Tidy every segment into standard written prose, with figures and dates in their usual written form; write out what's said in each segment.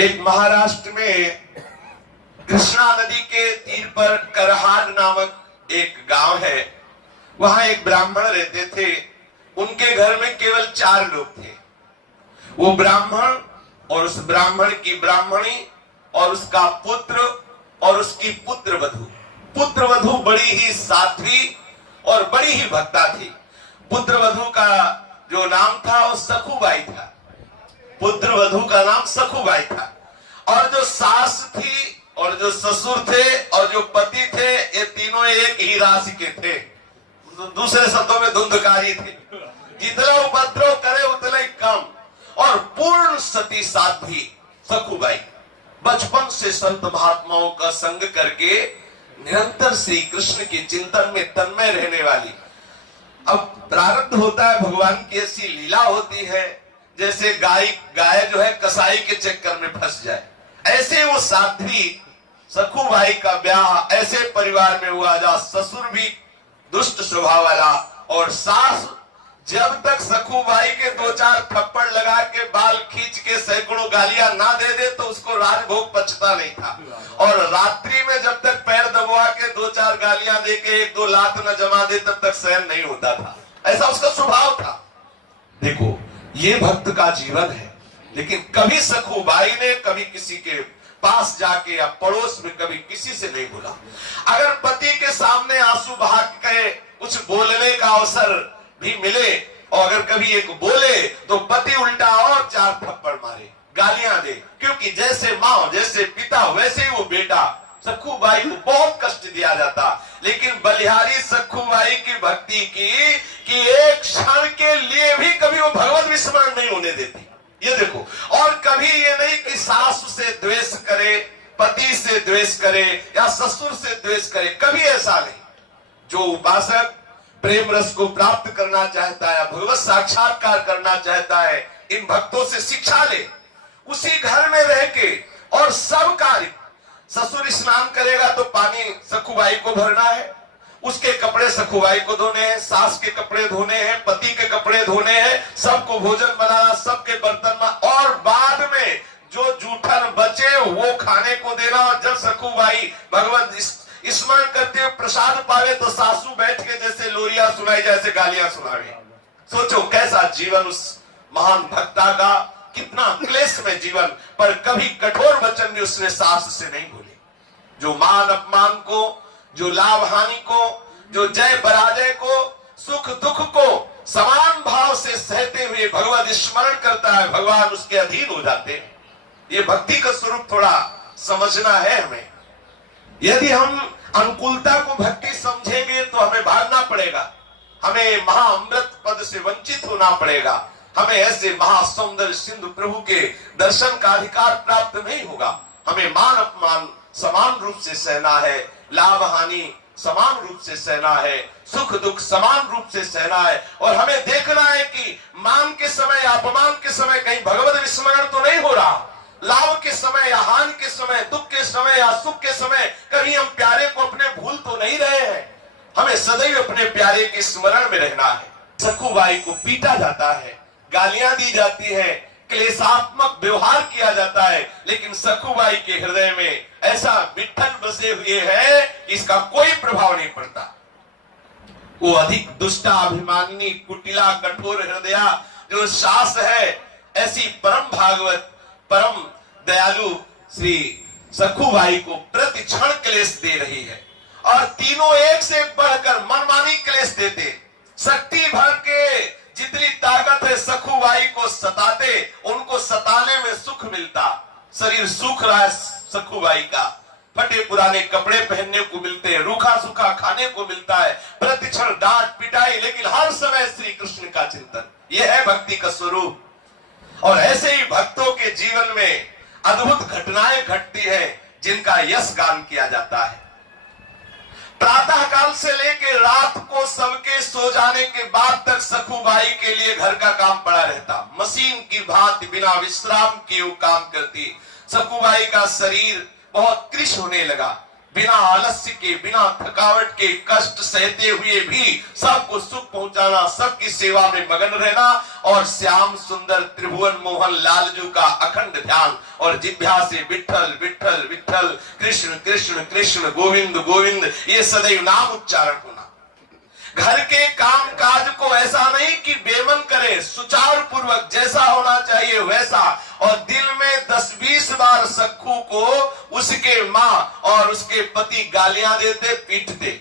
एक महाराष्ट्र में कृष्णा नदी के तीर पर करहाड नामक एक गांव है। वहां एक ब्राह्मण रहते थे। उनके घर में केवल 4 लोग थे। वो ब्राह्मण और उस ब्राह्मण की ब्राह्मणी और उसका पुत्र और उसकी पुत्रवधू। पुत्रवधू बड़ी ही साध्वी और बड़ी ही भक्ता थी। पुत्रवधू का जो नाम था वो सखुबाई था। पुत्रवधू का नाम सखुबाई था। और जो सास थी और जो ससुर थे और जो पति थे, ये तीनों एक ही राशि के थे। दूसरे शब्दों में धुंधकारी थे। जितना उपद्रव करे उतना ही कम। और पूर्ण सती साध्वी सखुबाई बचपन से संत महात्माओं का संग करके निरंतर श्री कृष्ण के चिंतन में तन्मय रहने वाली। अब प्रारब्ध होता है, भगवान की ऐसी लीला होती है जैसे गाय जो है कसाई के चक्कर में फंस जाए, ऐसे वो साध्वी सखुबाई का ब्याह ऐसे परिवार में हुआ जहां ससुर भी दुष्ट स्वभाव वाला और सास जब तक सखुबाई के 2-4 थप्पड़ लगा के बाल खींच के सैकड़ों गालियां ना दे दे तो उसको राजभोग पचता नहीं था। और रात्रि में जब तक पैर दबवा के 2-4 गालियां दे के 1-2 लात न जमा दे तब तक सहन नहीं होता था। ऐसा उसका स्वभाव था। देखो, ये भक्त का जीवन है। लेकिन कभी सखुबाई ने कभी किसी के पास जाके या पड़ोस में कभी किसी से नहीं बोला। अगर पति के सामने आंसू बहा के कुछ बोलने का अवसर भी मिले और अगर कभी एक बोले तो पति उल्टा और 4 थप्पड़ मारे, गालियां दे। क्योंकि जैसे माँ जैसे पिता वैसे ही वो बेटा। सखुबाई को बहुत कष्ट दिया जाता, लेकिन बलिहारी सखुबाई की भक्ति की कि एक क्षण के लिए भी कभी वो भगवत विस्मरण नहीं होने देती। ये देखो, और कभी ये नहीं कि सास से द्वेष करे, पति से द्वेष करे या ससुर से द्वेष करे, कभी ऐसा नहीं। जो उपासक प्रेम रस को प्राप्त करना चाहता है, भगवत साक्षात्कार करना चाहता है, इन भक्तों से शिक्षा ले। उसी घर में रह के और सब कार्य, ससुर स्नान करेगा तो पानी सखुबाई को भरना है, उसके कपड़े सखुबाई को धोने हैं, सास के कपड़े धोने हैं, पति के कपड़े धोने हैं, सबको भोजन बनाना, सबके बर्तन में, और बाद में जो जूठन बचे वो खाने को देना। और जब सखुबाई भगवत स्मरण करते हुए प्रसाद पावे तो सासू बैठ के जैसे लोरिया सुनाई जैसे गालियां सुनावे। सोचो कैसा जीवन उस महान भक्ता का, कितना क्लेश में जीवन, पर कभी कठोर वचन भी उसने सास से नहीं बोले। जो मान अपमान को, जो लाभ हानि को, जो जय पराजय को, सुख दुख को समान भाव से सहते हुए भगवत स्मरण करता है, भगवान उसके अधीन हो जाते हैं। ये भक्ति का स्वरूप थोड़ा समझना है हमें। यदि हम अनुकूलता को भक्ति समझेंगे तो हमें भागना पड़ेगा, हमें महाअमृत पद से वंचित होना पड़ेगा, हमें ऐसे महासौंदर्य सिंधु प्रभु के दर्शन का अधिकार प्राप्त नहीं होगा। हमें मान अपमान समान रूप से सहना है, लाभ हानि समान रूप से सहना है, सुख दुख समान रूप से सहना है। और हमें देखना है कि मान के समय या अपमान के समय कहीं भगवत विस्मरण तो नहीं हो रहा। लाभ के समय या हानि के समय, दुख के समय या सुख के समय कहीं हम प्यारे को अपने भूल तो नहीं रहे हैं। हमें सदैव अपने प्यारे के स्मरण में रहना है। सखुबाई को पीटा जाता है, गालियां दी जाती है, क्लेशात्मक व्यवहार किया जाता है, लेकिन सखुबाई के हृदय में ऐसा विठ्ठल बसे हुए है कि इसका कोई प्रभाव नहीं पड़ता। वो अधिक दुष्टा अभिमानिनी कुटिला कठोर हृदया जो सास है, ऐसी परम भागवत परम दयालु श्री सखुबाई को प्रति क्षण क्लेश दे रही है। और तीनों एक से बढ़कर मनमानी क्लेश देते, शक्ति भर के जितनी ताकत है सखुबाई को सताते, उनको सताने में सुख मिलता। शरीर सूख रहा है सखुबाई का, फटे पुराने कपड़े पहनने को मिलते हैं, रूखा सूखा खाने को मिलता है, प्रतिक्षण डांट पिटाई, लेकिन हर समय श्री कृष्ण का चिंतन। यह है भक्ति का स्वरूप। और ऐसे ही भक्तों के जीवन में अद्भुत घटनाएं घटती है जिनका यश गान किया जाता है। प्रातः काल से लेकर रात को सबके सो जाने के बाद तक सखुबाई के लिए घर का काम पड़ा रहता। मशीन की भांति बिना विश्राम किए वो काम करती। सखुबाई का शरीर बहुत कृश होने लगा। बिना आलस्य के, बिना थकावट के, कष्ट सहते हुए भी सबको सुख पहुंचाना, सबकी सेवा में मगन रहना और श्याम सुंदर त्रिभुवन मोहन लालजू का अखंड ध्यान और जिह्वा से विठ्ठल विठ्ठल विठ्ठल, कृष्ण कृष्ण कृष्ण, गोविंद गोविंद, ये सदैव नाम उच्चारण होना। घर के काम काज को ऐसा नहीं कि बेमन करे, सुचारू पूर्वक जैसा होना चाहिए वैसा, और दिन में 10-20 बार सखू को उसके माँ और उसके पति गालियां देते, पीटते।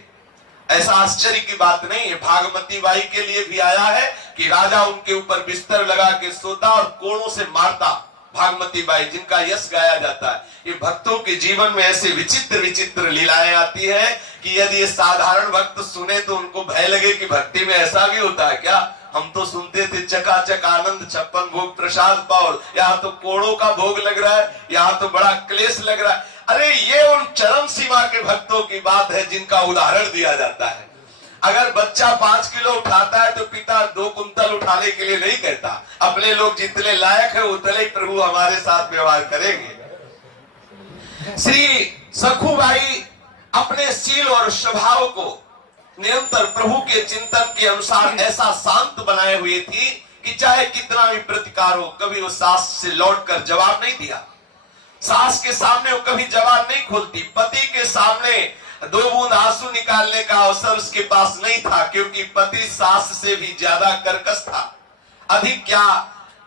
ऐसा आश्चर्य की बात नहीं है। भागमती बाई के लिए भी आया है कि राजा उनके ऊपर बिस्तर लगा के सोता और कोड़ों से मारता। भागमती बाई जिनका यश गाया जाता है। ये भक्तों के जीवन में ऐसे विचित्र विचित्र लीलाएं आती है कि यदि ये साधारण भक्त सुने तो उनको भय लगे कि भक्ति में ऐसा भी होता है क्या। हम तो सुनते थे चकाचक आनंद 56 भोग प्रसाद पाओ, यहाँ तो कोड़ों का भोग लग रहा है, यहाँ तो बड़ा क्लेश लग रहा है। अरे ये उन चरम सीमा के भक्तों की बात है जिनका उदाहरण दिया जाता है। अगर बच्चा 5 किलो उठाता है तो पिता 2 कुंतल उठाने के लिए नहीं कहता। अपने लोग जितने लायक है उतने ही प्रभु हमारे साथ व्यवहार करेंगे। श्री सखूबाई अपने शील और स्वभाव को निरंतर प्रभु के चिंतन के अनुसार ऐसा शांत बनाए हुए थी कि चाहे कितना भी प्रतिकार हो, कभी वो सास से लौटकर जवाब नहीं दिया। सास के सामने वो कभी जवाब नहीं खोलती। पति के सामने 2 बूंद आंसू निकालने का अवसर उसके पास नहीं था, क्योंकि पति सास से भी ज्यादा कर्कश था। अधिक क्या,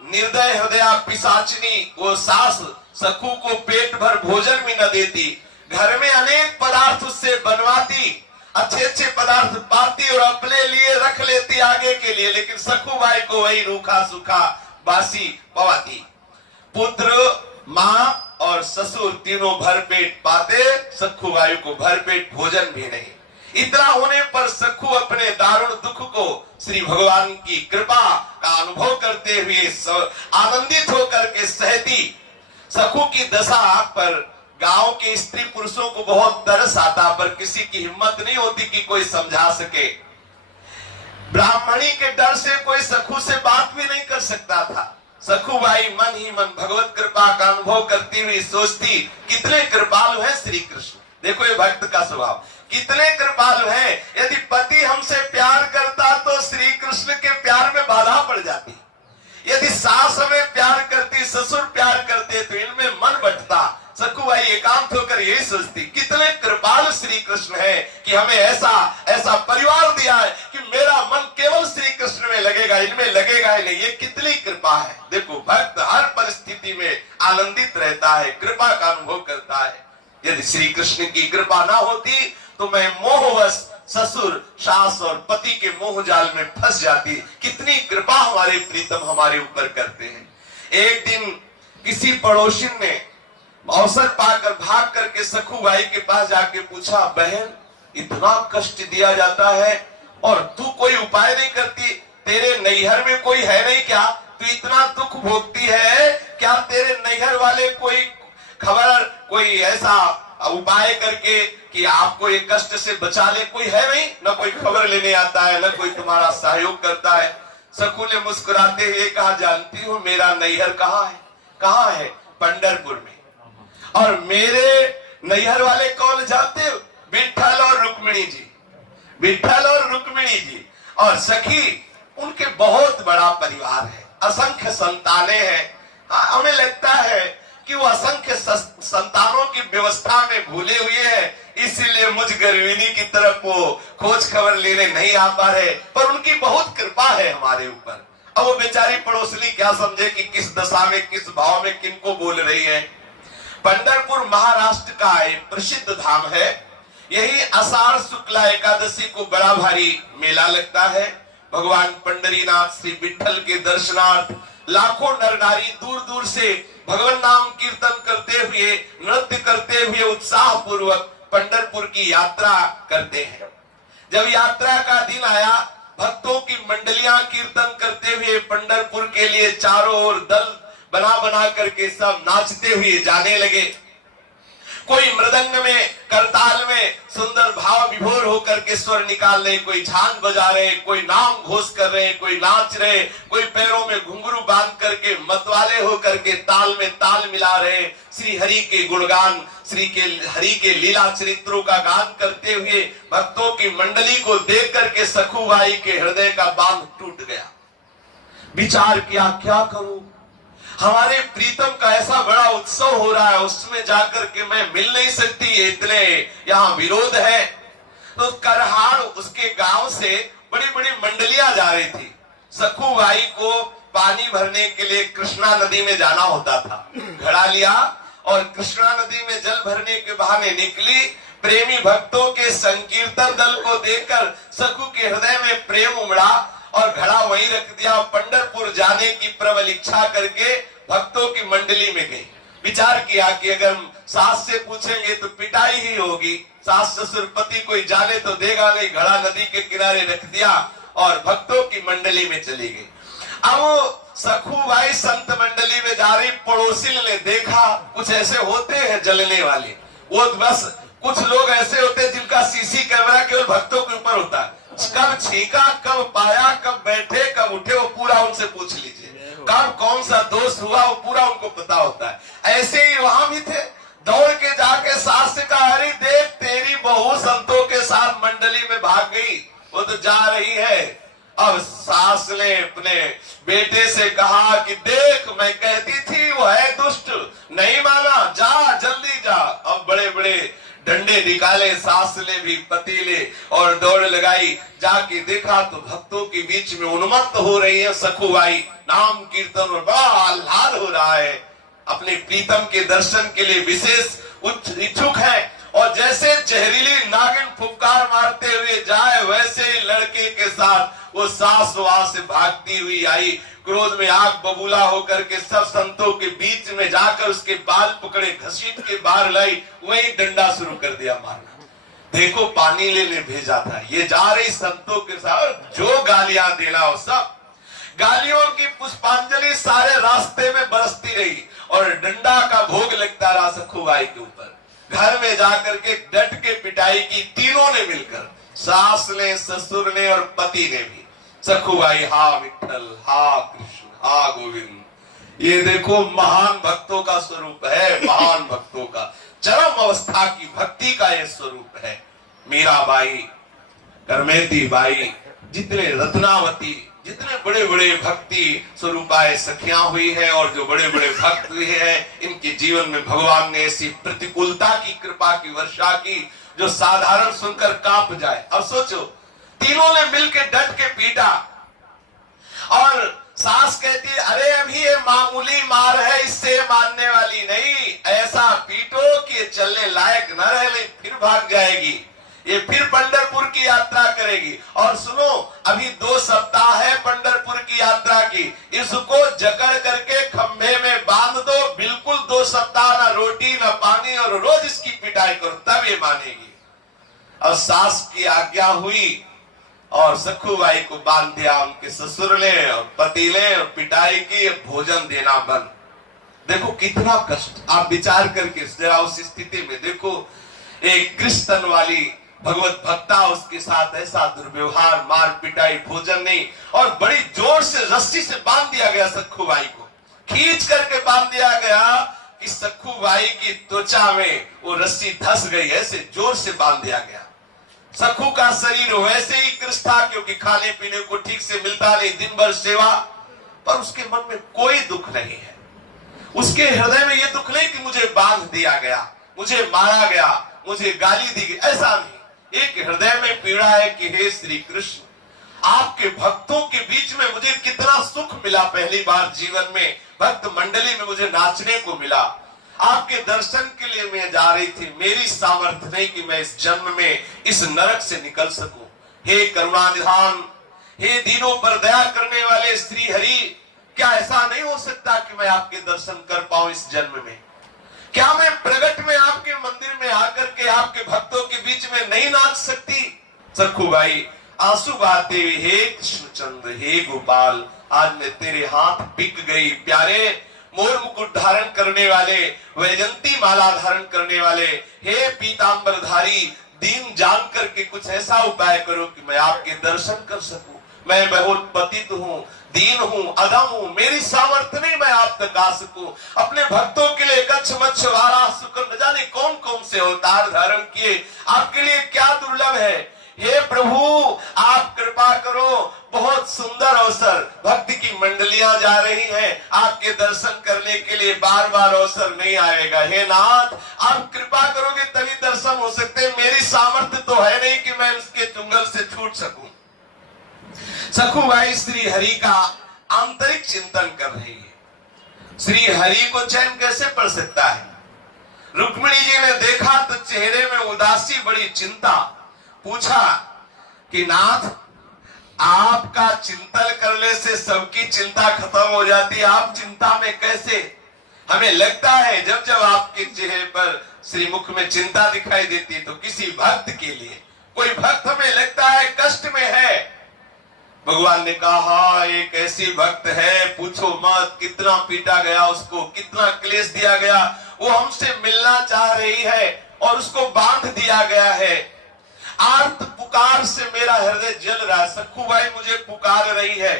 निर्दय हृदया पिशाचिनी वो सास सखू को पेट भर भोजन भी न देती। घर में अनेक पदार्थ उससे बनवाती, अच्छे अच्छे पदार्थ पाती और अपने लिए रख लेती आगे के लिए, लेकिन सखूबाई को वही रूखा सूखा बासी पवाती। पुत्र, माँ और ससुर तीनों भरपेट पाते, सखूबाई को भरपेट भोजन भी नहीं। इतना होने पर सखू अपने दारुण दुख को श्री भगवान की कृपा का अनुभव करते हुए आनंदित होकर के सहती। सखू की दशा पर गांव के स्त्री पुरुषों को बहुत तरस आता, पर किसी की हिम्मत नहीं होती कि कोई समझा सके। ब्राह्मणी के डर से कोई सखू से बात भी नहीं कर सकता था। सखूबाई मन ही मन भगवत कृपा का अनुभव करती हुई सोचती, कितने कृपालु हैं श्री कृष्ण। देखो ये भक्त का स्वभाव, कितने कृपालु हैं। यदि पति हमसे प्यार करता तो श्री कृष्ण के प्यार में बाधा पड़ जाती। यदि सास हमें प्यार करती, ससुर प्यार करते तो इनमें मन बंटता। सखूबाई एकांत होकर यही सोचती, कितने कृपालु श्री कृष्ण है कि हमें ऐसा ऐसा परिवार दिया है कि मेरा मन केवल श्री कृष्ण में लगेगा, इनमें लगेगा ही नहीं। ये कितनी कृपा है। देखो भक्त हर परिस्थिति में आनंदित रहता है, कृपा का अनुभव करता है। यदि श्री कृष्ण की कृपा ना होती तो मैं मोहवश ससुर, सास और पति के मोह जाल में फंस जाती। कितनी कृपा हमारे प्रीतम हमारे ऊपर करते हैं। एक दिन किसी पड़ोसिन ने अवसर पाकर भाग करके सखूबाई के पास जाके पूछा, बहन इतना कष्ट दिया जाता है और तू कोई उपाय नहीं करती, तेरे नैहर में कोई है नहीं क्या? तू इतना दुख भोगती है, क्या तेरे नैहर वाले कोई खबर, कोई ऐसा उपाय करके कि आपको ये कष्ट से बचा ले? कोई है नहीं, न कोई खबर लेने आता है, न कोई तुम्हारा सहयोग करता है। सखू ने मुस्कुराते हुए कहा, जानती हूँ मेरा नैहर कहाँ है? कहाँ है? पंढरपुर में। और मेरे नैहर वाले कौन जानते हो? विठ्ठल और रुक्मिणी जी। विठ्ठल और रुक्मिणी जी और सखी, उनके बहुत बड़ा परिवार है, असंख्य संतानें हैं। हमें लगता है कि वो असंख्य संतानों की व्यवस्था में भूले हुए हैं, इसीलिए मुझ गर्विणी की तरफ वो खोज खबर लेने नहीं आ पा रहे, पर उनकी बहुत कृपा है हमारे ऊपर। अब वो बेचारी पड़ोसनी क्या समझे कि किस दशा में, किस भाव में किनको बोल रही है। पंढरपुर महाराष्ट्र का एक प्रसिद्ध धाम है। यही आषाढ़ शुक्ला एकादशी को बड़ा भारी मेला लगता है। भगवान पंढरीनाथ श्री विठ्ठल के दर्शनार्थ लाखों नर नारी दूर दूर से भगवान नाम कीर्तन करते हुए, नृत्य करते हुए उत्साह पूर्वक पंढरपुर की यात्रा करते हैं। जब यात्रा का दिन आया, भक्तों की मंडलियां कीर्तन करते हुए पंढरपुर के लिए चारों ओर दल बना बना करके सब नाचते हुए जाने लगे। कोई मृदंग में, करताल में सुंदर भाव विभोर होकर के स्वर निकाल रहे, कोई झांझ बजा रहे, कोई नाम घोष कर रहे, कोई नाच रहे, कोई पैरों में घुंघरू बांध करके मतवाले होकर के ताल में ताल मिला रहे, श्री हरि के गुणगान, हरि के लीला चरित्रों का गान करते हुए भक्तों की मंडली को देख करके सखुबाई के हृदय का बांध टूट गया। विचार किया, क्या करूं, हमारे प्रीतम का ऐसा बड़ा उत्सव हो रहा है, उसमें जाकर के मैं मिल नहीं सकती, इतने यहाँ विरोध है। तो करहाड़ उसके गांव से बड़ी बड़ी मंडलियां जा रही थी। सखुबाई को पानी भरने के लिए कृष्णा नदी में जाना होता था। घड़ा लिया और कृष्णा नदी में जल भरने के बहाने निकली। प्रेमी भक्तों के संकीर्तन दल को देखकर सखु के हृदय में प्रेम उमड़ा और घड़ा वहीं रख दिया। पंढरपुर जाने की प्रबल इच्छा करके भक्तों की मंडली में गई। विचार किया कि अगर सास से पूछेंगे तो पिटाई ही होगी, सास ससुर पति कोई जाने तो देगा नहीं। घड़ा नदी के किनारे रख दिया और भक्तों की मंडली में चली गई। अब सखुबाई संत मंडली में जा रही, पड़ोसी ने देखा कुछ ऐसे होते हैं जलने वाले, वो बस कुछ लोग ऐसे होते हैं जिनका सीसी कैमरा केवल भक्तों के ऊपर होता है। कब छीका, कब पाया, कब बैठे, कब उठे, वो पूरा उनसे पूछ लीजिए। कब कौन सा दोष हुआ वो पूरा उनको पता होता है। ऐसे ही वहां भी थे। दौड़ के जाके सास से कहा, अरे देख तेरी बहू संतों के साथ मंडली में भाग गई, वो तो जा रही है। अब सास ने अपने बेटे से कहा कि देख मैं कहती थी वो है दुष्ट, नहीं माना, जा जल्दी जा। अब बड़े बड़े डंडे निकाले सास ने भी, पति ने, और दौड़ लगाई। जाके देखा तो भक्तों के बीच में उन्मत्त हो रही है सखुबाई, नाम कीर्तन और बड़ा आह्लाद हो रहा है। अपने प्रीतम के दर्शन के लिए विशेष इच्छुक है। और जैसे जहरीली नागिन फुफकार मारते हुए जाए, वैसे ही लड़के के साथ वो सास वहां से भागती हुई आई। क्रोध में आग बबूला होकर के सब संतों के बीच में जाकर उसके बाल पकड़े, घसीट के बाहर लाई, वही डंडा शुरू कर दिया मारना। देखो पानी लेने भेजा था, ये जा रही संतों के साथ, जो गालियां देना हो सब गालियों की पुष्पांजलि सारे रास्ते में बरसती रही और डंडा का भोग लगता रहा सखुबाई के ऊपर। घर में जाकर के डट के पिटाई की तीनों ने मिलकर, सास ने, ससुर ने और पति ने भी। सखुबाई हा विठ्ठल, हा कृष्ण, हा गोविंद। ये देखो महान भक्तों का स्वरूप है, महान भक्तों का चरम अवस्था की भक्ति का ये स्वरूप है। मीराबाई, करमेती बाई, जितने रत्नावती, जितने बड़े बड़े भक्ति स्वरूपाए सखियां हुई है और जो बड़े बड़े भक्त हुए हैं, इनके जीवन में भगवान ने ऐसी प्रतिकूलता की कृपा की वर्षा की जो साधारण सुनकर कांप जाए। अब सोचो, तीनों ने मिलकर डट के पीटा और सास कहती है, अरे अभी ये मामूली मार है, इससे मानने वाली नहीं, ऐसा पीटो कि ये चलने लायक न रहे, नहीं फिर भाग जाएगी, ये फिर पंढरपुर की यात्रा करेगी। और सुनो, अभी 2 सप्ताह है पंढरपुर की यात्रा की, इसको जकड़ करके खंभे में बांध दो, बिल्कुल 2 सप्ताह ना रोटी ना पानी, और रोज इसकी पिटाई करो, तब ये मानेगी। और सास की आज्ञा हुई और सखुबाई को बांध दिया उनके ससुर ने और पति ने, और पिटाई की, भोजन देना बंद। देखो कितना कष्ट, आप विचार करके जरा उस स्थिति में देखो, एक कृष्ण वाली भगवत भक्ता, उसके साथ ऐसा दुर्व्यवहार, मार पिटाई, भोजन नहीं, और बड़ी जोर से रस्सी से बांध दिया गया सखुबाई को, खींच करके बांध दिया गया कि सखुबाई की त्वचा में वो रस्सी धस गई, ऐसे जोर से बांध दिया गया। सखु का शरीर वैसे ही कृष्ण था, क्योंकि खाने पीने को ठीक से मिलता नहीं, दिन भर सेवा, पर उसके मन में कोई दुख नहीं है। उसके हृदय में ये दुख नहीं कि मुझे बांध दिया गया, मुझे मारा गया, मुझे गाली दी गई, ऐसा नहीं। एक हृदय में पीड़ा है कि हे श्री कृष्ण, आपके भक्तों के बीच में मुझे कितना सुख मिला। पहली बार जीवन में भक्त मंडली में मुझे नाचने को मिला, आपके दर्शन के लिए मैं जा रही थी, मेरी सामर्थ्य नहीं कि मैं इस जन्म में इस नरक से निकल सकूं। हे करुणानिधान, हे दीनों पर दया करने वाले श्री हरि, क्या ऐसा नहीं हो सकता कि मैं आपके दर्शन कर पाऊं इस जन्म में? क्या मैं प्रगट में आपके मंदिर में आकर के आपके भक्तों के बीच में नहीं नाच सकती? सखुबाई आंसू बहाते हुए, हे कृष्णचंद्र, हे गोपाल, आज मैं तेरे हाथ बिक गई। प्यारे, मोर मुकुट धारण करने वाले, वैजंती माला धारण करने वाले, हे पीतांबरधारी, दीन जान करके कुछ ऐसा उपाय करो कि मैं आपके दर्शन कर सकूं। मैं बहुत पतित हूं, दीन हूं, अधम हूं, मेरी सामर्थ्य नहीं मैं आप तक आ सकूं। अपने भक्तों के लिए कच्छ मच्छ वारा सुकन न जाने कौन कौन से अवतार धारण किए, आपके लिए क्या दुर्लभ है। हे प्रभु आप कृपा करो, बहुत सुंदर अवसर, भक्ति की मंडलियां जा रही हैं, आपके दर्शन करने के लिए बार बार अवसर नहीं आएगा। हे नाथ आप कृपा करोगे तभी दर्शन हो सकते हैं, मेरी सामर्थ्य तो है नहीं कि मैं उसके चुंगल से छूट सकूं। सखुबाई श्री हरि का आंतरिक चिंतन कर रही है। श्री हरि को चैन कैसे पड़ सकता है। रुक्मिणी जी ने देखा तो चेहरे में उदासी, बड़ी चिंता। पूछा कि नाथ आपका चिंतन करने से सबकी चिंता खत्म हो जाती है, आप चिंता में कैसे। हमें लगता है जब जब आपके चेहरे पर श्री मुख में चिंता दिखाई देती है तो किसी भक्त के लिए, कोई भक्त हमें लगता है कष्ट में है। भगवान ने कहा एक ऐसी भक्त है, पूछो मत, कितना पीटा गया उसको, कितना क्लेश दिया गया, वो हमसे मिलना चाह रही है और उसको बांध दिया गया है। आर्त पुकार से मेरा हृदय जल रहा है। सखुबाई मुझे पुकार रही है।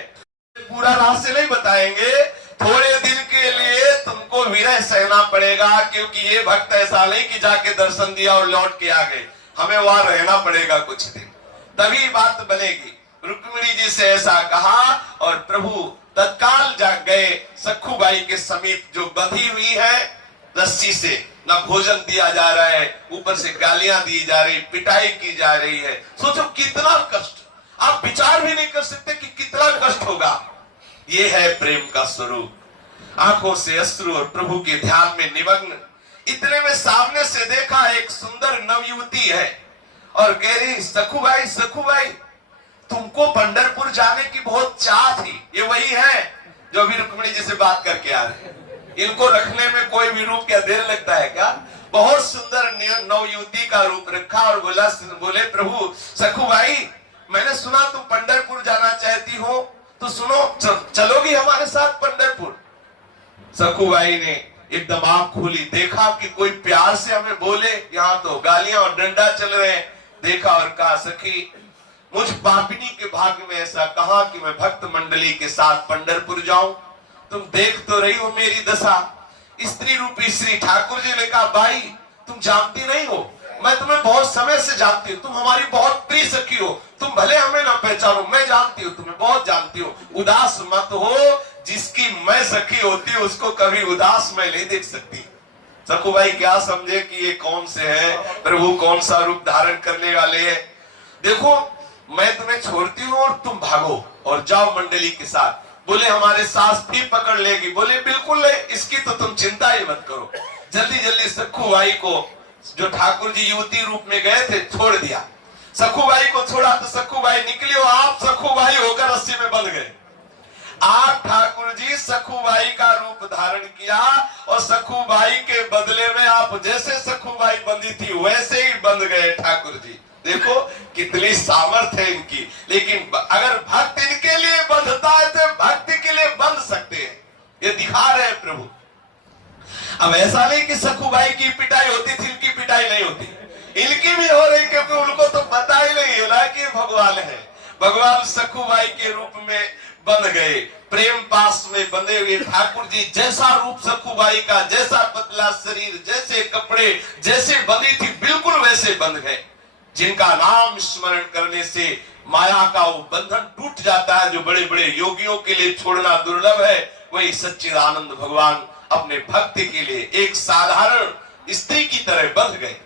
पूरा रहस्य नहीं बताएंगे, थोड़े दिन के लिए तुमको विरह सहना पड़ेगा, क्योंकि ये भक्त ऐसा नहीं कि जाके दर्शन दिया और लौट के आ गए, हमें वहां रहना पड़ेगा कुछ दिन, तभी बात बनेगी। रुक्मिणी जी से ऐसा कहा और प्रभु तत्काल जाग गए। सखुबाई के समीप जो बंधी हुई है रस्सी से, न भोजन दिया जा रहा है, ऊपर से गालियां दी जा रही, पिटाई की जा रही है। सोचो कितना कष्ट, आप विचार भी नहीं कर सकते कि कितना कष्ट होगा। ये है प्रेम का स्वरूप। आंखों से अश्रु और प्रभु के ध्यान में निमग्न। इतने में सामने से देखा एक सुंदर नवयुवती है और कह रही सखुबाई, सखुबाई तुमको पंढरपुर जाने की बहुत चाह थी। ये वही है जो अभी रुक्मिणी जी से बात करके आ रहे हैं। इनको रखने में कोई भी रूप क्या देर लगता है क्या। बहुत सुंदर नवयुवती का रूप रखा और बोले प्रभु सखुबाई मैंने सुना तुम पंढरपुर जाना चाहती हो, तो सुनो चलोगी हमारे साथ पंढरपुर। सखुबाई ने एकदम आंख खोली, देखा कि कोई प्यार से हमें बोले, यहाँ तो गालियां और डंडा चल रहे हैं। देखा और कहा सखी मुझ पापिनी के भाग्य में ऐसा कहा कि मैं भक्त मंडली के साथ पंढरपुर जाऊं। तुम देख तो रही हो मेरी दशा। स्त्री रूपी श्री ठाकुर जी ने कहा भाई तुम जानती नहीं हो, मैं तुम्हें बहुत समय से जानती हूँ, तुम हमारी बहुत प्रिय सखी हो, तुम भले हमें ना पहचानो, मैं जानती हूँ, तुम्हें बहुत जानती हूँ। उदास मत हो, जिसकी मैं सखी होती हूँ उसको कभी उदास मैं नहीं देख सकती। सखुबाई क्या समझे कि ये कौन से है, प्रभु कौन सा रूप धारण करने वाले है। देखो मैं तुम्हें छोड़ती हूँ और तुम भागो और जाओ मंडली के साथ। बोले हमारे सास भी पकड़ लेगी। बोले बिल्कुल नहीं, इसकी तो तुम चिंता ही मत करो। जल्दी जल्दी सखुबाई को, जो ठाकुर जी युवती रूप में गए थे, छोड़ दिया। सखुबाई को छोड़ा तो सखुबाई निकली और आप सखुबाई होकर रस्सी में बंध गए। आप ठाकुर जी सखुबाई का रूप धारण किया और सखुबाई के बदले में आप जैसे सखुबाई बंधी थी वैसे ही बंध गए ठाकुर जी। देखो कितनी सामर्थ्य है इनकी। लेकिन अगर भक्त इनके लिए बंधता है तो भक्ति के लिए बंध सकते हैं, ये दिखा रहे हैं प्रभु। अब ऐसा नहीं कि सखुबाई की पिटाई होती थी, इनकी पिटाई नहीं होती, इनकी भी हो रही, क्योंकि उनको तो पता ही नहीं होला कि भगवान है। भगवान सखुबाई के रूप में बंध गए, प्रेम पास में बंधे हुए ठाकुर जी। जैसा रूप सखुबाई का, जैसा पतला शरीर, जैसे कपड़े, जैसे बंधी थी बिल्कुल वैसे बंध गए। जिनका नाम स्मरण करने से माया का वो बंधन टूट जाता है, जो बड़े बड़े योगियों के लिए छोड़ना दुर्लभ है, वही सच्चिदानंद भगवान अपने भक्ति के लिए एक साधारण स्त्री की तरह बंध गए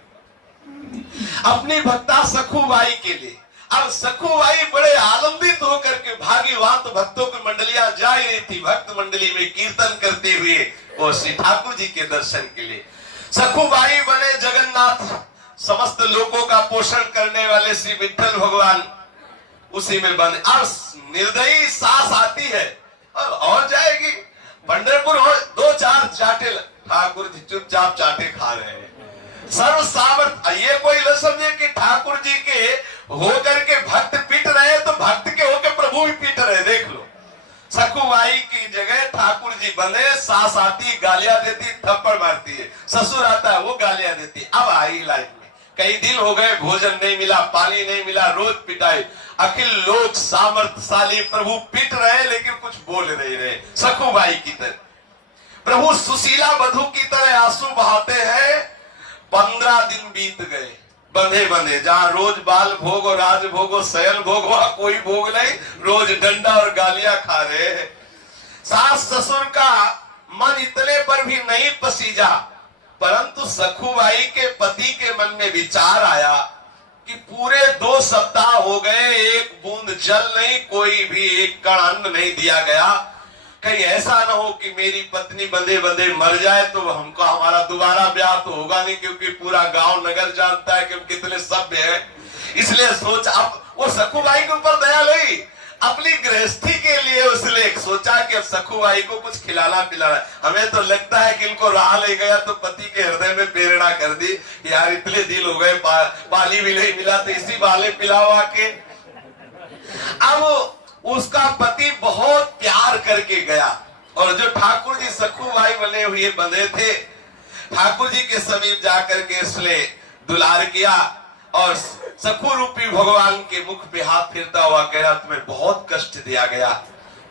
अपनी भक्ता सखुबाई के लिए। अब सखुबाई बड़े आनंदित होकर के भाग्यवान तो भक्तों की मंडलियां जा ही रही थी, भक्त मंडली में कीर्तन करते हुए वो श्री ठाकुर जी के दर्शन के लिए। सखुबाई बने जगन्नाथ, समस्त लोगों का पोषण करने वाले श्री विठ्ठल भगवान उसी में बंद। अब निर्दयी सास आती है और जाएगी पंढरपुर, हो 2-4 चाटे ठाकुर जी चुपचाप चाटे खा रहे हैं। सर्व सामर्थ, ये कोई न समझे कि ठाकुर जी के होकर के भक्त पीट रहे हैं तो भक्त के होकर प्रभु भी पीट रहे। देख लो सखुबाई की जगह ठाकुर जी बंधे, सास आती गालियां देती, थप्पड़ मारती है, ससुर आता है वो गालियां देती। अब आई लाइफ में कई दिन हो गए, भोजन नहीं मिला, पानी नहीं मिला, रोज पिटाई। अखिल लोग सामर्थ्यशाली प्रभु पिट रहे लेकिन कुछ बोल नहीं रहे। सखुबाई की तरह प्रभु सुशीला वधू की तरह आंसू बहाते हैं। 15 दिन बीत गए बंधे बंधे, जहां रोज बाल भोग और राज भोग और शयन भोग, वहां कोई भोग नहीं, रोज डंडा और गालियां खा रहे हैं। सास ससुर का मन इतने पर भी नहीं पसीजा, परंतु सखुबाई के पति के मन में विचार आया कि पूरे 2 सप्ताह हो गए, एक बूंद जल नहीं, कोई भी एक कण अन्न नहीं दिया गया। कहीं ऐसा ना हो कि मेरी पत्नी बंधे बंधे मर जाए तो हमको हमारा दोबारा ब्याह तो होगा नहीं, क्योंकि पूरा गांव नगर जानता है कि हम कितने सभ्य हैं। इसलिए सोच, अब वो सखुबाई के ऊपर दया नहीं, अपनी गृहस्थी के लिए उसने सोचा कि अब सखुबाई को कुछ खिलाना पिलाना। हमें तो लगता है कि इनको राह ले गया तो पति के हृदय में प्रेरणा कर दी, यार इतने दिन हो गए, पानी भी नहीं मिला तो इसी बाले पिलाओ आके। अब उसका पति बहुत प्यार करके गया, और जो ठाकुर जी सखुबाई बने हुए बंधे थे, ठाकुर जी के समीप जाकर के उसने दुलार किया और सखु रूपी भगवान के मुख पे हाथ फिरता हुआ कह रहा, तुम्हें बहुत कष्ट दिया गया,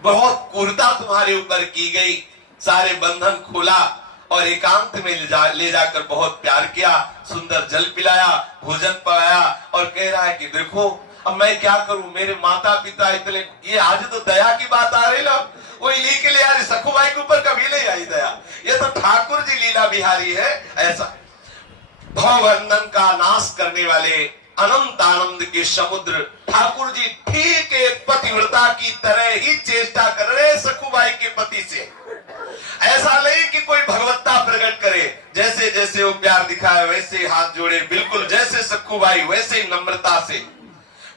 बहुत क्रूरता तुम्हारे ऊपर की गई, सारे बंधन खोला और एकांत में ले जाकर बहुत प्यार किया, सुंदर जल पिलाया, भोजन पाया, और कह रहा है कि देखो अब मैं क्या करूं, मेरे माता पिता इतने, ये आज तो दया की बात आ रही ना, वो इन्हीं के लिए यार, सखुबाई के ऊपर कभी नहीं आई दया, ये तो ठाकुर जी लीला बिहारी है। ऐसा भवबंधन का नाश करने वाले अनंत आनंद के समुद्र ठाकुर जी ठीक एक पतिव्रता की तरह ही चेष्टा कर रहे सखुबाई के पति से। ऐसा नहीं कि कोई भगवत्ता प्रकट करे, जैसे जैसे वो प्यार दिखाए वैसे हाथ जोड़े, बिल्कुल जैसे सखुबाई वैसे ही नम्रता से।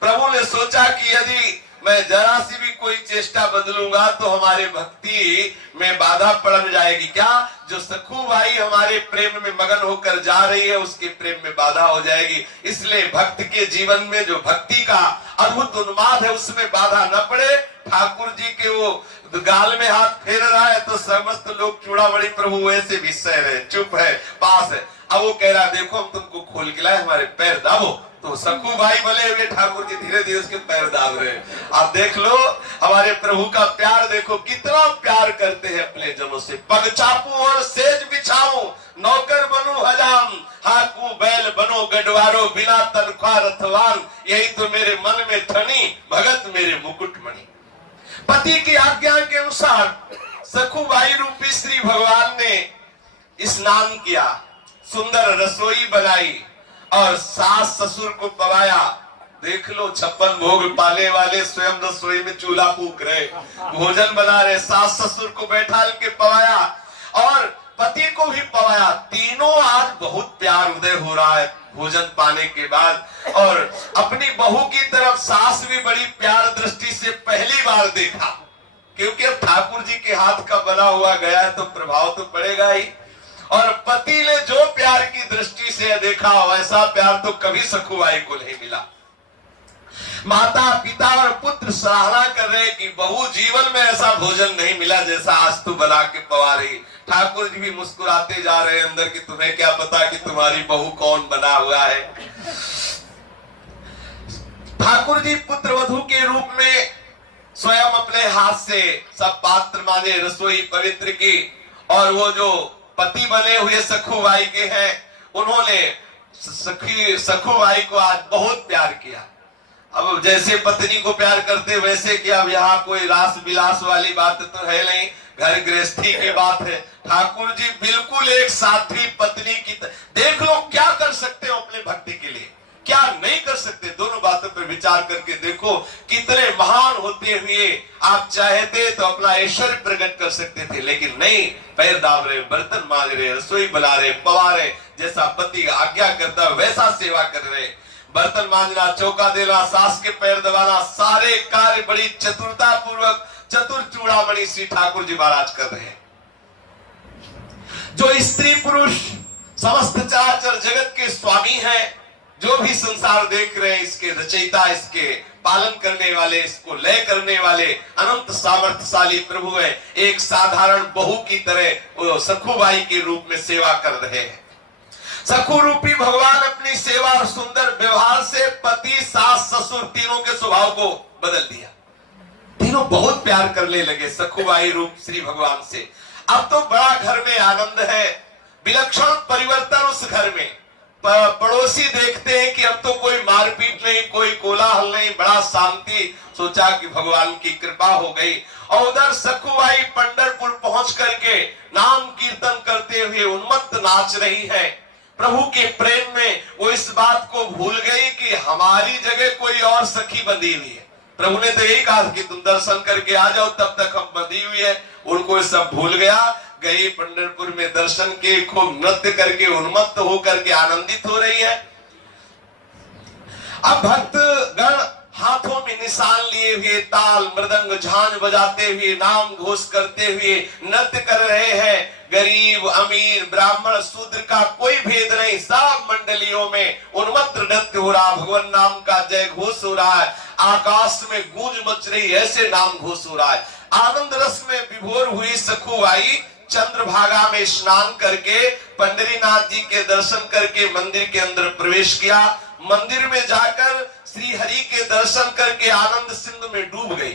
प्रभु ने सोचा कि यदि मैं जरा सी भी कोई चेष्टा बदलूंगा तो हमारे भक्ति में बाधा पड़ जाएगी। क्या जो सखुबाई हमारे प्रेम में मगन होकर जा रही है उसके प्रेम में बाधा हो जाएगी। इसलिए भक्त के जीवन में जो भक्ति का अद्भुत उन्माद है उसमें बाधा न पड़े। ठाकुर जी के वो गाल में हाथ फेर रहा है तो समस्त लोग चूड़ामणि प्रभु वैसे भी सह रहे, चुप है, पास है। अब वो कह रहा देखो हम तुमको खोल के लाए, हमारे पैर दाबो। तो सखुबाई बोले हुए ठाकुर जी धीरे धीरे उसके पैर दाब रहे। आप देख लो हमारे प्रभु का प्यार, देखो कितना प्यार करते हैं अपने जनों से। पग चापू और सेज बिछाऊं, नौकर बनूं हजाम, हाकू बैल बनो गडवारो, बिना तनख्वाह रथवान, यही तो मेरे मन में ठनी, भगत मेरे मुकुटमणि। पति की आज्ञा के अनुसार सखुबाई रूपी श्री भगवान ने स्नान किया, सुंदर रसोई बनाई और सास ससुर को पवाया। देख लो 56 भोग पाले वाले स्वयं रसोई में चूल्हा फूक रहे, भोजन बना रहे, सास ससुर को बैठा के पवाया और पति को भी पवाया। तीनों आज बहुत प्यार उदय हो रहा है भोजन पाने के बाद। और अपनी बहू की तरफ सास भी बड़ी प्यार दृष्टि से पहली बार देखा, क्योंकि अब ठाकुर जी के हाथ का बना हुआ गया है तो प्रभाव तो पड़ेगा ही। और पति ने जो प्यार की दृष्टि से देखा वैसा प्यार तो कभी सखुबाई को नहीं मिला। माता पिता और पुत्र सराहना कर रहे कि बहू जीवन में ऐसा भोजन नहीं मिला जैसा आज तू बना के पवा रही। ठाकुर जी भी मुस्कुराते जा रहे अंदर कि तुम्हें क्या पता कि तुम्हारी बहू कौन बना हुआ है। ठाकुर जी पुत्र वधू के रूप में स्वयं अपने हाथ से सब पात्र माने, रसोई पवित्र की, और वो जो पति बने हुए सखुबाई के हैं उन्होंने सखुबाई को आज बहुत प्यार किया। अब जैसे पत्नी को प्यार करते वैसे किया। अब यहाँ कोई रास विलास वाली बात तो है नहीं, घर गृहस्थी की बात है। ठाकुर जी बिल्कुल एक साथी पत्नी की देख लो क्या कर सकते हो अपने भक्ति के लिए, क्या नहीं कर सकते। दोनों बातों पर विचार करके देखो कितने महान होते हुए आप चाहते तो अपना ऐश्वर्य प्रकट कर सकते थे, लेकिन नहीं, पैर दाब रहे, बर्तन मांज रहे, रसोई बना रहे, पवा रहे, जैसा पति आज्ञा करता वैसा सेवा कर रहे। बर्तन मांजना, चौका देना, सास के पैर दबाना, सारे कार्य बड़ी चतुरता पूर्वक चतुर चूड़ामणि श्री ठाकुर जी महाराज कर रहे हैं। जो स्त्री पुरुष समस्त चराचर जगत के स्वामी हैं, जो भी संसार देख रहे हैं, इसके रचयिता, इसके पालन करने वाले, इसको लय करने वाले अनंत सामर्थ्यशाली प्रभु है। एक साधारण बहू की तरह सखुबाई के रूप में सेवा कर रहे हैं। सखु रूपी भगवान अपनी सेवा और सुंदर व्यवहार से पति, सास, ससुर तीनों के स्वभाव को बदल दिया। तीनों बहुत प्यार करने लगे सखुबाई रूप श्री भगवान से। अब तो बड़ा घर में आनंद है, विलक्षण परिवर्तन उस घर में। पड़ोसी देखते हैं कि अब तो कोई मारपीट नहीं, कोई कोलाहल नहीं, बड़ा शांति। सोचा कि भगवान की कृपा हो गई। और उधर सखुबाई पंढरपुर पहुंच करके नाम कीर्तन करते हुए उन्मत्त नाच रही है। प्रभु के प्रेम में वो इस बात को भूल गई कि हमारी जगह कोई और सखी बंधी हुई है। प्रभु ने तो यही कहा कि तुम दर्शन करके आ जाओ, तब तक हम बंधी हुई है। उनको सब भूल गया। गई पंढरपुर में दर्शन के, खूब नृत्य करके उन्मत्त होकर के आनंदित हो रही है। अब भक्त गण हाथों में निशान लिए हुए, ताल मृदंग झांझ बजाते हुए, नाम घोष करते हुए नृत्य कर रहे हैं। गरीब अमीर ब्राह्मण शूद्र का कोई भेद नहीं, सब मंडलियों में उन्मत्त नृत्य हो रहा, भगवान नाम का जय घोष हो रहा है। आकाश में गूंज मच रही, ऐसे नाम घोष हो रहा है। आनंद रस में विभोर हुई सखुबाई चंद्रभागा में स्नान करके पंढरीनाथ जी के दर्शन करके मंदिर के अंदर प्रवेश किया। मंदिर में जाकर श्री हरि के दर्शन करके आनंद सिंधु में डूब गई।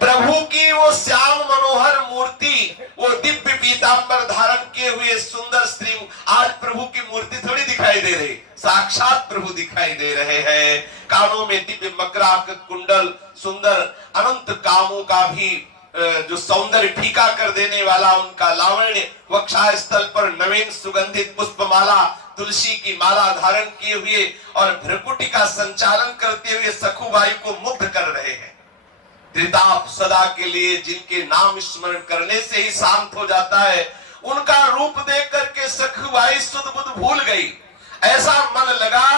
प्रभु की वो श्याम मनोहर मूर्ति, वो दिव्य पीतांबर धारण किए हुए सुंदर श्री, आज प्रभु की मूर्ति थोड़ी दिखाई दे रही, साक्षात प्रभु दिखाई दे रहे हैं। कानों में दिव्य मकराक कुंडल, सुंदर अनंत कामों का भी जो सौंदर्य फीका कर देने वाला उनका लावण्य, वक्षा स्थल पर नवीन सुगंधित पुष्पमाला, तुलसी की माला धारण किए हुए और भ्रकुटी का संचालन करते हुए सखुबाई को मुग्ध कर रहे हैं। त्रिताप सदा के लिए जिनके नाम स्मरण करने से ही शांत हो जाता है, उनका रूप देख करके सखुबाई सुध बुध भूल गई। ऐसा मन लगा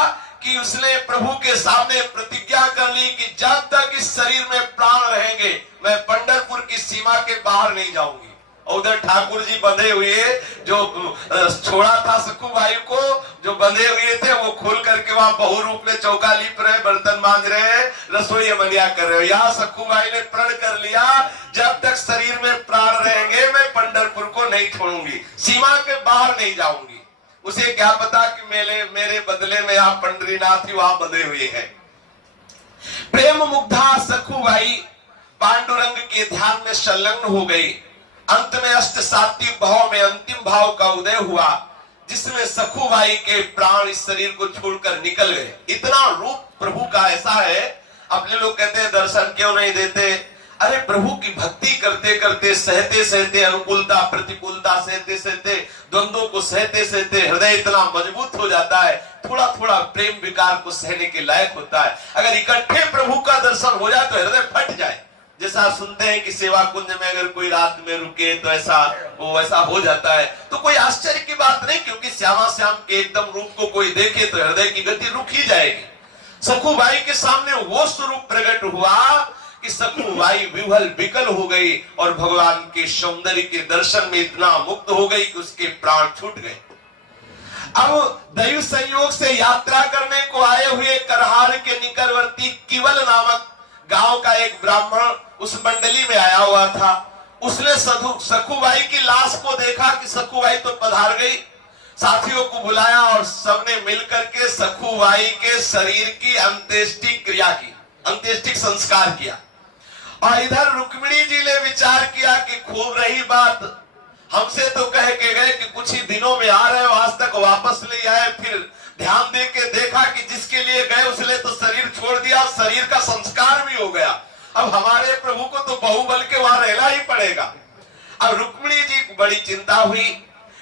कि उसने प्रभु के सामने प्रतिज्ञा कर ली कि जब तक इस शरीर में प्राण रहेंगे मैं पंढरपुर की सीमा के बाहर नहीं जाऊंगी। उधर ठाकुर जी बंधे हुए, जो छोड़ा था सखुबाई को, जो बंधे हुए थे, वो खोल करके वहां बहु रूप में चौका लीप रहे, बर्तन मांज रहे, रसोई मनिया कर रहे। यहाँ सखुबाई ने प्रण कर लिया, जब तक शरीर में प्राण रहेंगे मैं पंढरपुर को नहीं छोड़ूंगी, सीमा के बाहर नहीं जाऊंगी। उसे क्या पता कि मेरे बदले में आप पंढरीनाथ ही वहां बंधे हुए हैं। प्रेम मुग्धा सखुबाई पांडुरंग के ध्यान में संलग्न हो गई। अंत में अष्ट सात्विक भाव में अंतिम भाव का उदय हुआ, जिसमें सखुबाई के प्राण इस शरीर को छोड़कर निकल गए। इतना रूप प्रभु का ऐसा है। अपने लोग कहते हैं दर्शन क्यों नहीं देते। अरे प्रभु की भक्ति करते करते, सहते सहते, अनुकूलता प्रतिकूलता सहते सहते, द्वंद्वों को सहते सहते हृदय इतना मजबूत हो जाता है, थोड़ा थोड़ा प्रेम विकार को सहने के लायक होता है। अगर इकट्ठे प्रभु का दर्शन हो जाए तो हृदय फट जाए। जैसा सुनते हैं कि सेवा कुंज में अगर कोई रात में रुके तो ऐसा हो जाता है, तो कोई आश्चर्य की बात नहीं, क्योंकि श्यामा श्याम के एकदम रूप को कोई देखे तो हृदय की गति रुक ही जाएगी। सखुबाई के सामने वो स्वरूप प्रकट हुआ कि सखुबाई विह्वल विकल हो गई और भगवान के सौंदर्य के दर्शन में इतना मुक्त हो गई कि उसके प्राण छूट गए। अब दैव संयोग से यात्रा करने को आए हुए करहार के निकटवर्ती किवल नामक गांव का एक ब्राह्मण उस मंडली में आया हुआ था। उसने सखुबाई की लाश को देखा कि सखुबाई तो पधार गई, साथियों को बुलाया और सबने मिलकर के सखुबाई के शरीर की अंत्येष्टि क्रिया की, अंत्येष्टि संस्कार किया। और इधर रुक्मिणी जी ने विचार किया कि खूब रही बात, हमसे तो कह के गए कि कुछ ही दिनों में आ रहे हो, आज तक वापस नहीं आए। फिर ध्यान दे के देखा कि जिसके लिए गए उसने तो शरीर छोड़ दिया, शरीर का संस्कार भी हो गया। अब हमारे प्रभु को तो बहुबल के वहां रहना ही पड़ेगा। अब रुक्मिणी जी को बड़ी चिंता हुई,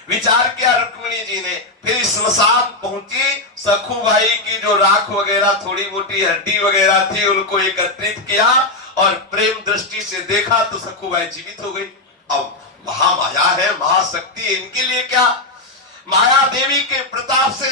विचार किया रुक्मिणी जी ने, फिर स्मशान पहुंची, सखुबाई की जो राख वगैरह थोड़ी मोटी हड्डी वगैरह थी उनको एकत्रित किया और प्रेम दृष्टि से देखा तो सखुबाई जीवित हो गई। अब महामाया है, महाशक्ति है, इनके लिए क्या। माया देवी के प्रताप से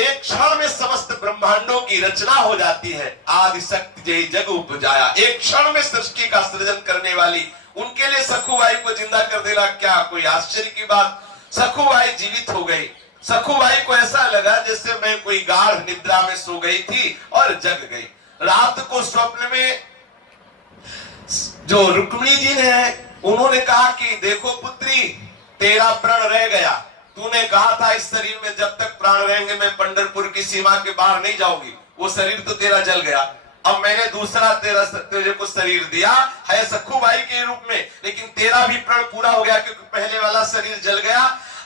एक क्षण में समस्त ब्रह्मांडों की रचना हो जाती है। आदि शक्ति जय जग उपजाया, एक क्षण में सृष्टि का सृजन करने वाली, उनके लिए सखुबाई को जिंदा कर देना क्या कोई आश्चर्य की बात। सखुबाई जीवित हो गई सखूबाई को ऐसा लगा जैसे मैं कोई गाढ़ निद्रा में सो गई थी और जग गई। रात को स्वप्न में जो रुक्मिणी जी ने उन्होंने कहा कि देखो पुत्री, तेरा प्राण रह गया। तूने कहा था इस शरीर में जब तक प्राण रहेंगे मैं पंढरपुर की सीमा के बाहर नहीं जाऊंगी। वो शरीर तो तेरा जल गया। अब मैंने दूसरा तेरे को शरीर दिया है सखूबाई के रूप में, लेकिन तेरा भी प्राण पूरा हो गया क्योंकि पहले वाला शरीर जल गया।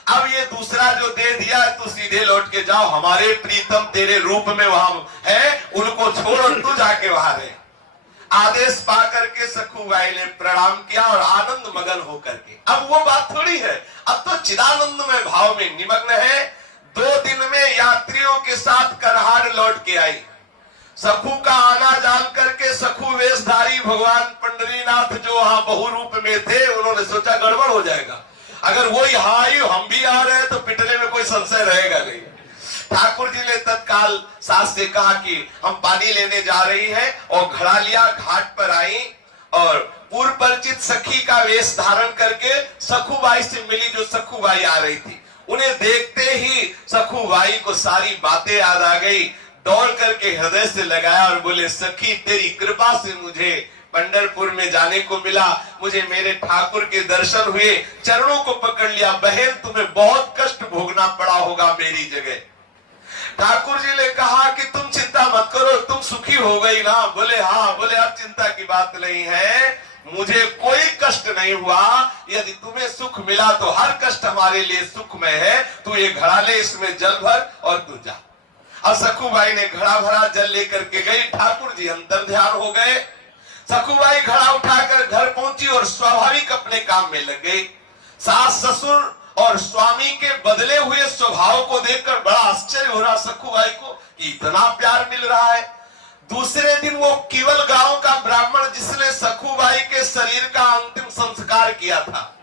अब ये दूसरा जो दे दिया है तू सीधे लौट के जाओ, हमारे प्रीतम तेरे रूप में वहां है, उनको छोड़ और तू जाके वहां रहे। आदेश पा करके सखूबाई ने प्रणाम किया और आनंद मगन होकर के, अब वो बात थोड़ी है, अब तो चिदानंद में भाव में निमग्न है। 2 दिन में यात्रियों के साथ करहार लौट के आई। सखू का आना जान करके सखू वेशधारी भगवान पंडरीनाथ जो वहां बहु रूप में थे, उन्होंने सोचा गड़बड़ हो जाएगा, अगर वो यहाँ आई हम भी आ रहे हैं तो पिटने में कोई संशय रहेगा नहीं। ठाकुर जी ने तत्काल सास से कहा कि हम पानी लेने जा रही है, और घड़ा लिया, घाट पर आई और पूर्व परिचित सखी का वेश धारण करके सखूबाई से मिली, जो सखूबाई आ रही थी। उन्हें देखते ही सखूबाई को सारी बातें याद आ गई। दौड़ करके हृदय से लगाया और बोले, सखी तेरी कृपा से मुझे पंढरपुर में जाने को मिला, मुझे मेरे ठाकुर के दर्शन हुए, चरणों को पकड़ लिया। बहन तुम्हें बहुत कष्ट भोगना पड़ा होगा मेरी जगह। ठाकुर जी ने कहा कि तुम चिंता मत करो, तुम सुखी हो गई ना? बोले हाँ। बोले अब चिंता की बात नहीं है, मुझे कोई कष्ट नहीं हुआ। यदि तुम्हें सुख मिला तो हर कष्ट हमारे लिए सुखमय है। तू ये घड़ा ले, इसमें जल भर और तू जा। अब सखूबाई ने घड़ा भरा, जल लेकर के गई। ठाकुर जी अंतर ध्यान हो गए। सखूबाई घड़ा उठाकर घर पहुंची और स्वाभाविक अपने काम में लग गई। सास ससुर और स्वामी के बदले हुए स्वभाव को देखकर बड़ा आश्चर्य हो रहा सखूबाई को कि इतना प्यार मिल रहा है। दूसरे दिन वो केवल गांव का ब्राह्मण जिसने सखूबाई के शरीर का अंतिम संस्कार किया था,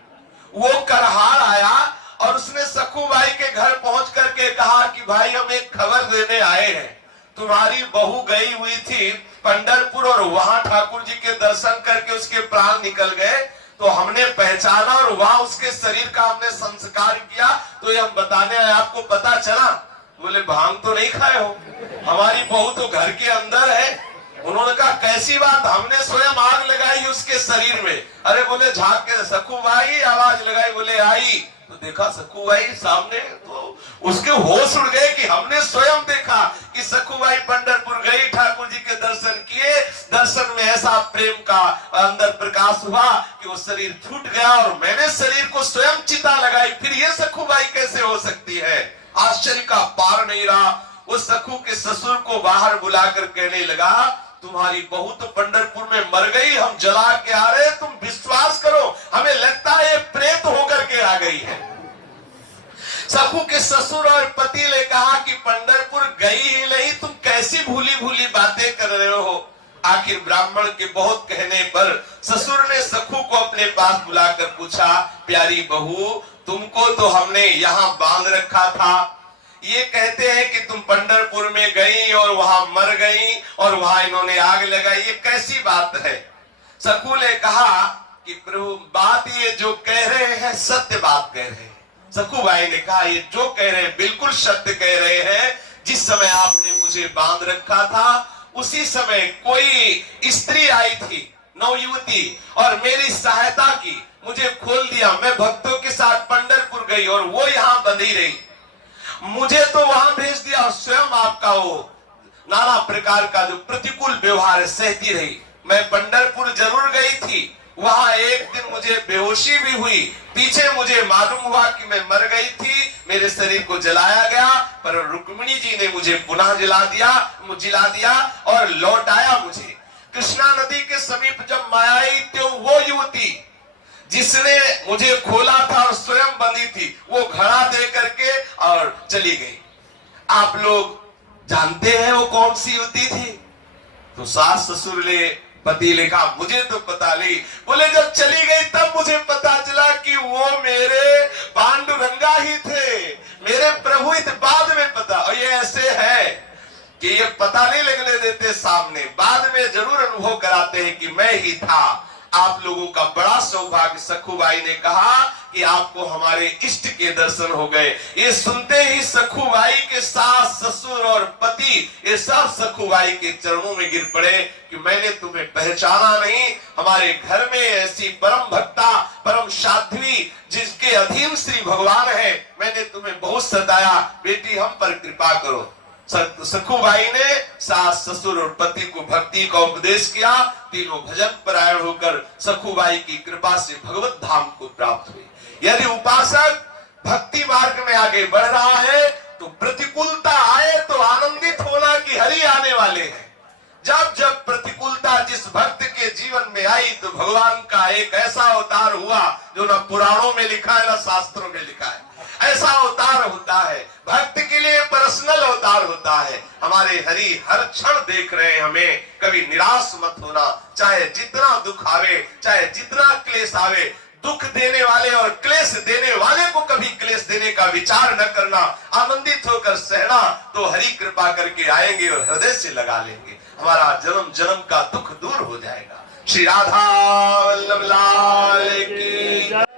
वो करहार आया और उसने सखूबाई के घर पहुंच करके कहा कि भाई हम एक खबर देने आए हैं, तुम्हारी बहू गई हुई थी पंढरपुर और वहां ठाकुर जी के दर्शन करके उसके प्राण निकल गए, तो हमने पहचाना और वहां उसके शरीर का हमने संस्कार किया, तो ये हम बताने आए, आपको पता चला? बोले भांग तो नहीं खाए हो, हमारी बहू तो घर के अंदर है। उन्होंने कहा कैसी बात? हमने स्वयं आग लगाई उसके शरीर में। अरे बोले झांक के सखूबाई आवाज लगाई, बोले आई तो देखा सखूबाई सामने, तो उसके होश उड़ गए कि हमने स्वयं देखा कि सखूबाई पंढरपुर गई, ठाकुर जी के दर्शन किए। दर्शन में ऐसा प्रेम का अंदर प्रकाश हुआ कि वो शरीर छूट गया और मैंने शरीर को स्वयं चिता लगाई। फिर ये सखूबाई कैसे हो सकती है? आश्चर्य का पार नहीं रहा। उस सखू के ससुर को बाहर बुलाकर कहने लगा, तुम्हारी बहू तो पंढरपुर में मर गई, हम जला के आ रहे, तुम विश्वास करो हमें लगता है ये प्रेत होकर के आ गई है। सखू के ससुर और पति ने कहा कि पंढरपुर गई ही नहीं, तुम कैसी भूली भूली बातें कर रहे हो। आखिर ब्राह्मण के बहुत कहने पर ससुर ने सखू को अपने पास बुलाकर पूछा, प्यारी बहू तुमको तो हमने यहाँ बांध रखा था, ये कहते हैं कि तुम पंढरपुर में गई और वहां मर गई और वहां इन्होंने आग लगाई, ये कैसी बात है? सखू ने कहा कि प्रभु बात ये जो कह रहे हैं सत्य बात कह रहे हैं। सखूबाई ने कहा ये जो कह रहे हैं बिल्कुल सत्य कह रहे हैं। जिस समय आपने मुझे बांध रखा था उसी समय कोई स्त्री आई थी, नवयुवती, और मेरी सहायता की, मुझे खोल दिया। मैं भक्तों के साथ पंढरपुर गई और वो यहाँ बंधी रही, मुझे तो वहां भेज दिया और स्वयं आपका वो नाना प्रकार का जो प्रतिकूल व्यवहार है सहती रही। मैं पंढरपुर जरूर गई थी, वहां एक दिन मुझे बेहोशी भी हुई, पीछे मुझे मालूम हुआ कि मैं मर गई थी, मेरे शरीर को जलाया गया, पर रुक्मिणी जी ने मुझे पुनः जिला दिया और लौटाया मुझे। कृष्णा नदी के समीप जब मैं आई तो वो युवती जिसने मुझे खोला था और स्वयं बंधी थी, वो घड़ा दे करके और चली गई। आप लोग जानते हैं वो कौन सी युवती थी? तो सास ससुर ने, पति ने कहा मुझे तो पता नहीं। बोले जब चली गई तब मुझे पता चला कि वो मेरे पांडुरंगा ही थे, मेरे प्रभु ही थे। बाद में पता, और ये ऐसे है कि ये पता नहीं लगने देते सामने, बाद में जरूर अनुभव कराते हैं कि मैं ही था। आप लोगों का बड़ा सौभाग्य। सखूबाई ने कहा कि आपको हमारे इष्ट के दर्शन हो गए। ये सुनते ही सखुबाई के सास, ससुर और पति ये सब सखुबाई के चरणों में गिर पड़े कि मैंने तुम्हें पहचाना नहीं। हमारे घर में ऐसी परम भक्ता, परम साध्वी जिसके अधीन श्री भगवान है, मैंने तुम्हें बहुत सताया, बेटी हम पर कृपा करो। सखुबाई ने सास, ससुर और पति को भक्ति का उपदेश किया। तीनों भजन परायण होकर सखुबाई की कृपा से भगवत धाम को प्राप्त हुए। यदि उपासक भक्ति मार्ग में आगे बढ़ रहा है तो प्रतिकूलता आए तो आनंदित होना कि हरि आने वाले हैं। जब जब प्रतिकूलता जिस भक्त के जीवन में आई तो भगवान का एक ऐसा अवतार हुआ जो न पुराणों में लिखा है न शास्त्रों में लिखा है। ऐसा अवतार होता है, भक्त के लिए पर्सनल अवतार होता है। हमारे हरि हर क्षण देख रहे हैं हमें। कभी निराश मत होना, चाहे जितना दुख आवे, चाहे जितना क्लेश आवे। दुख देने वाले और क्लेश देने वाले को कभी क्लेश देने का विचार न करना, आनंदित होकर सहना, तो हरि कृपा करके आएंगे और हृदय से लगा लेंगे। हमारा जन्म जन्म का दुख दूर हो जाएगा। श्री राधा वल्लभ लाल की